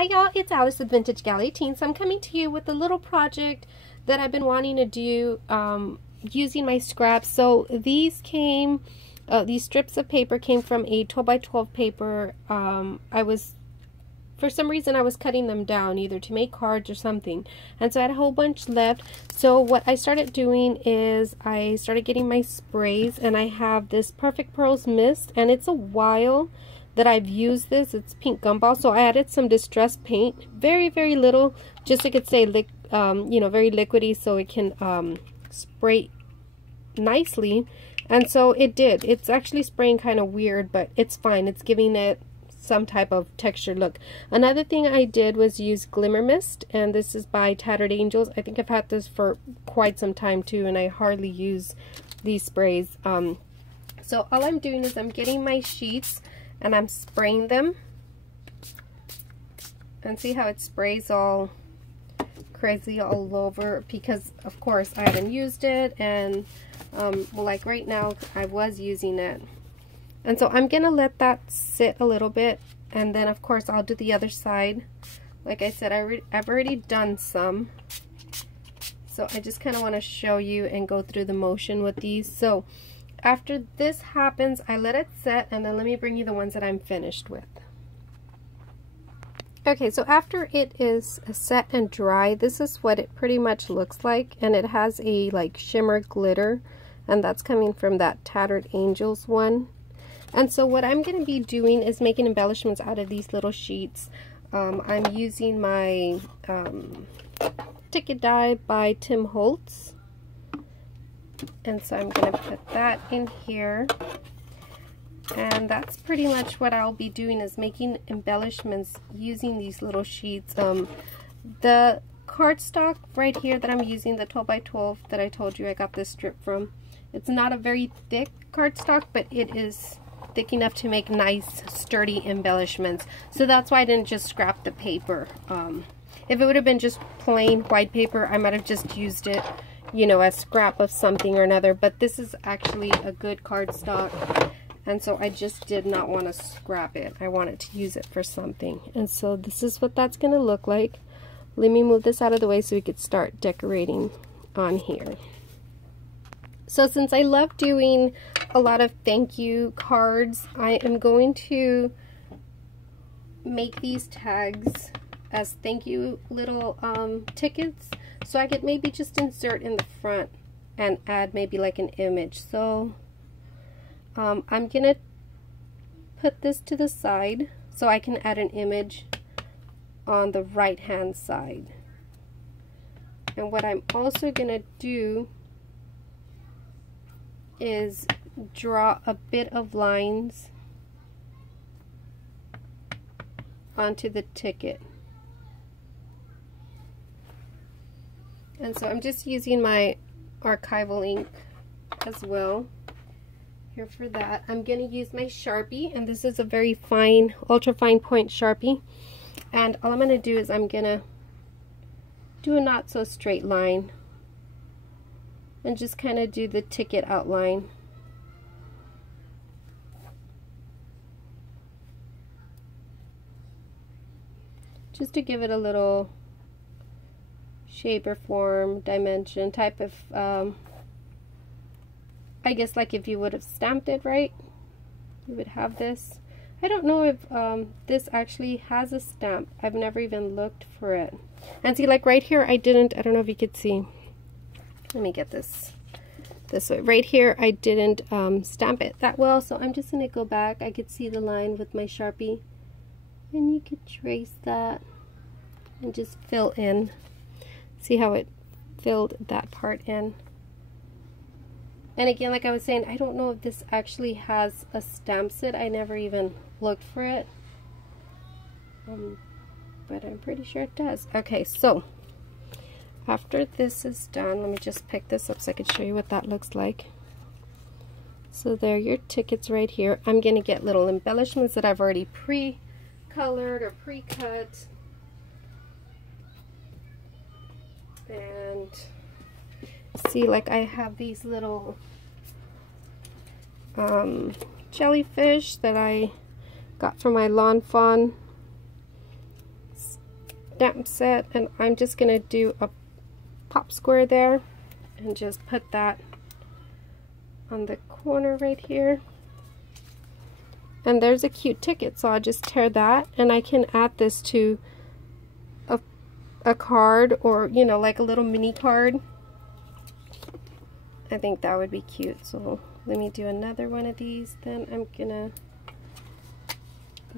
Hi y'all, it's Alice with Vintage Gal 18. So I'm coming to you with a little project that I've been wanting to do using my scraps. So these came, these strips of paper came from a 12 by 12 paper. For some reason I was cutting them down either to make cards or something, and so I had a whole bunch left. So what I started doing is I started getting my sprays, and I have this Perfect Pearls mist, and it's a while that I've used this. It's pink gumball, so I added some distressed paint, very little, just so I could say you know, very liquidy, so it can spray nicely. And so it did. It's actually spraying kind of weird, but it's fine. It's giving it some type of texture look. Another thing I did was use Glimmer Mist, and this is by Tattered Angels. I think I've had this for quite some time too, and I hardly use these sprays. So all I'm doing is I'm getting my sheets and I'm spraying them, and see how it sprays all crazy all over, because of course I haven't used it, and well, like right now I was using it. And so I'm gonna let that sit a little bit, and then of course I'll do the other side. Like I said, I've already done some, so I just kind of want to show you and go through the motion with these. So after this happens, I let it set, and then let me bring you the ones that I'm finished with. Okay, so after it is set and dry, this is what it pretty much looks like, and it has a like shimmer glitter, and that's coming from that Tattered Angels one. And so what I'm going to be doing is making embellishments out of these little sheets. I'm using my ticket die by Tim Holtz. And so I'm going to put that in here. And that's pretty much what I'll be doing, is making embellishments using these little sheets. The cardstock right here that I'm using, the 12 by 12 that I told you I got this strip from, it's not a very thick cardstock, but it is thick enough to make nice sturdy embellishments. So that's why I didn't just scrap the paper. If it would have been just plain white paper, I might have just used it, you know, as scrap of something or another, but this is actually a good cardstock, and so I just did not want to scrap it. I wanted to use it for something, and so this is what that's going to look like. Let me move this out of the way so we could start decorating on here. So since I love doing a lot of thank you cards, I am going to make these tags as thank you little tickets, so I could maybe just insert in the front and add maybe like an image. So I'm gonna put this to the side so I can add an image on the right hand side. And what I'm also gonna do is draw a bit of lines onto the ticket. And so I'm just using my archival ink as well here for that. I'm going to use my Sharpie, and this is a very fine, ultra fine point Sharpie. And all I'm going to do is I'm going to do a not so straight line and just kind of do the ticket outline. Just to give it a little shape or form, dimension, type of, I guess like if you would have stamped it right, you would have this. I don't know if this actually has a stamp. I've never even looked for it. And see, like right here, I don't know if you could see. Let me get this way. Right here, I didn't stamp it that well, so I'm just going to go back. I could see the line with my Sharpie, and you could trace that and just fill in. See how it filled that part in. And again, like I was saying, I don't know if this actually has a stamp set. I never even looked for it, but I'm pretty sure it does. Okay, so after this is done, let me just pick this up so I can show you what that looks like. So there are your tickets right here. I'm going to get little embellishments that I've already pre-colored or pre-cut. And see, like I have these little jellyfish that I got from my lawn fawn stamp set, and I'm just going to do a pop square there and just put that on the corner right here. And there's a cute ticket, so I'll just tear that, and I can add this to a card, or you know, like a little mini card. I think that would be cute. So let me do another one of these. Then I'm gonna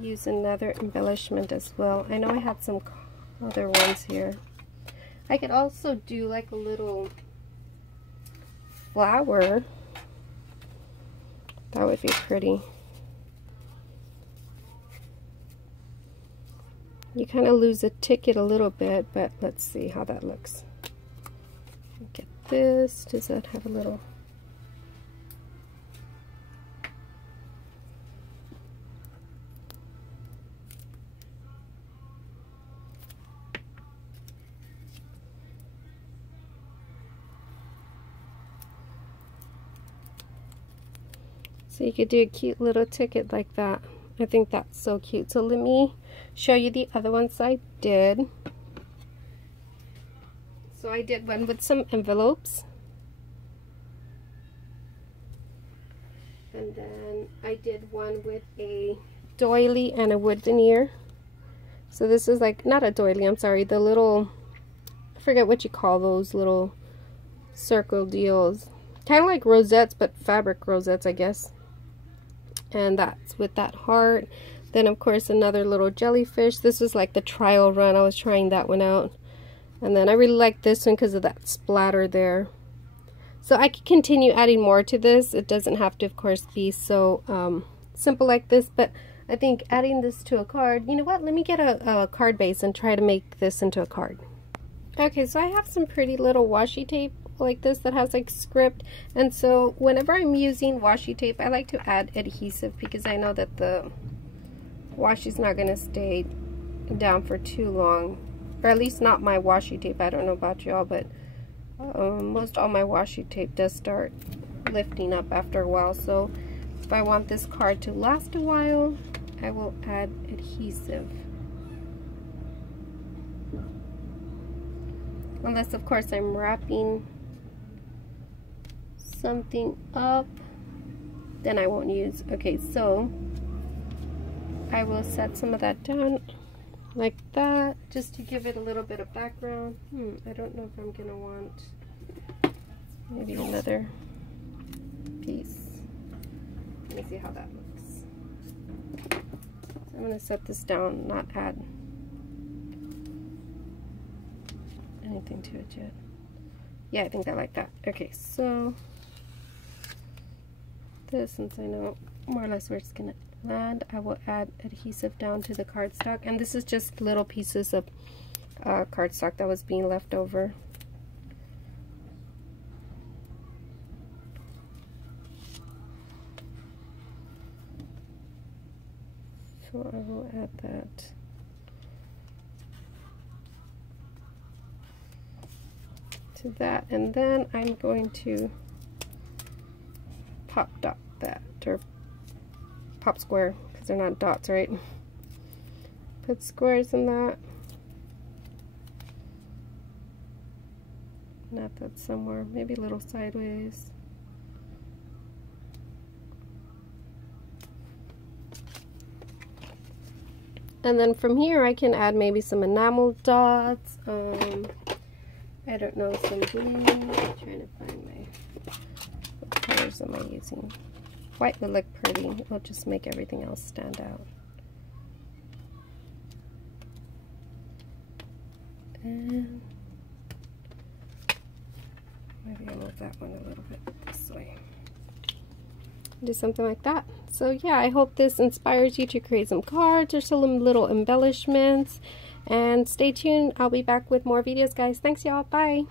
use another embellishment as well. I know I had some other ones here. I could also do like a little flower. That would be pretty. You kind of lose a ticket a little bit, but let's see how that looks. Get this. Does that have a little... So you could do a cute little ticket like that. I think that's so cute. So let me show you the other ones I did. So I did one with some envelopes. And then I did one with a doily and a wood veneer. So this is like, not a doily, I'm sorry, the little, I forget what you call those little circle deals. Kind of like rosettes, but fabric rosettes, I guess. And that's with that heart. Then of course another little jellyfish. This was like the trial run. I was trying that one out. And then I really like this one because of that splatter there. So I could continue adding more to this. It doesn't have to, of course, be so simple like this. But I think adding this to a card, you know what? Let me get a card base and try to make this into a card. Okay, so I have some pretty little washi tape like this that has like script, and so whenever I'm using washi tape, I like to add adhesive because I know that the washi is not going to stay down for too long, or at least not my washi tape. I don't know about y'all, but most all my washi tape does start lifting up after a while. So if I want this card to last a while, I will add adhesive. Unless of course I'm wrapping something up, then I won't use. Okay, so I will set some of that down like that, just to give it a little bit of background. I don't know if I'm gonna want maybe another piece. Let me see how that looks. So I'm gonna set this down, not add anything to it yet. Yeah, I think I like that. Okay, so this, since I know more or less where it's gonna land, I will add adhesive down to the cardstock, and this is just little pieces of cardstock that was being left over. So I will add that. To that, and then I'm going to pop dot that, or pop square, because they're not dots, right? Put squares in that. Not that somewhere, maybe a little sideways. And then from here I can add maybe some enamel dots. I don't know, some blue. I'm trying to find what colors am I using? White would look pretty. It'll just make everything else stand out. And maybe I'll move that one a little bit this way. Do something like that. So yeah, I hope this inspires you to create some cards or some little embellishments. And stay tuned. I'll be back with more videos, guys. Thanks, y'all. Bye.